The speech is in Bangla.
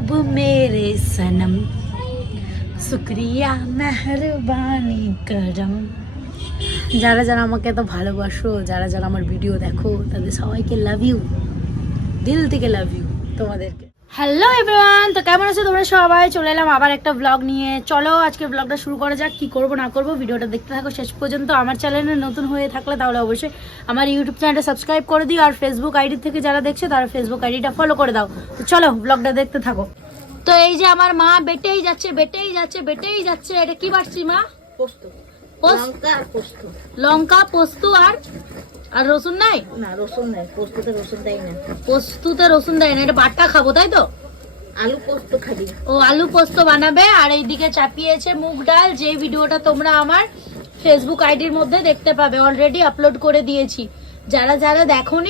महबूब मेरे सनम शुक्रिया मेहरबानी करम। যারা যারা আমাকে এত ভালোবাসো, যারা যারা আমার ভিডিও দেখো, তাদের সবাইকে লাভ ইউ, দিল থেকে লাভ ইউ তোমাদেরকে। হ্যালো এভরিওয়ান, তো কেমন আছো তোমরা সবাই? চলে এলাম আবার একটা ব্লগ নিয়ে। চলো আজকে ব্লগটা শুরু করা যাক। কি করব না করব ভিডিওটা দেখতে থাকো শেষ পর্যন্ত। আমার চ্যানেলে নতুন হয়ে থাকলে তাহলে অবশ্যই আমার ইউটিউব চ্যানেলটা সাবস্ক্রাইব করে দিও, আর ফেসবুক আইডি থেকে যারা দেখছো তারা ফেসবুক আইডিটা ফলো করে দাও। তো চলো ব্লগটা দেখতে থাকো। তো এই যে আমার মা বেটেই যাচ্ছে বেটেই যাচ্ছে বেটেই যাচ্ছে। এটা কি বাড়ছি মা? পোস্ত, লঙ্কা, পোস্ত আর রসুন নাই? না রসুন নাই, পোস্ততে রসুন দেয় না। পোস্তুতে রসুন দেয় না, এটা বাট্টা খাবো তাই তো? আলু পোস্ত খাবি? ও আলু পোস্ত বানাবে। আর এইদিকে চাপিয়েছে মুগ ডাল, যে ভিডিওটা তোমরা আমার ফেসবুক আইডির মধ্যে দেখতে পাবে, অলরেডি আপলোড করে দিয়েছি। যারা যারা দেখোনি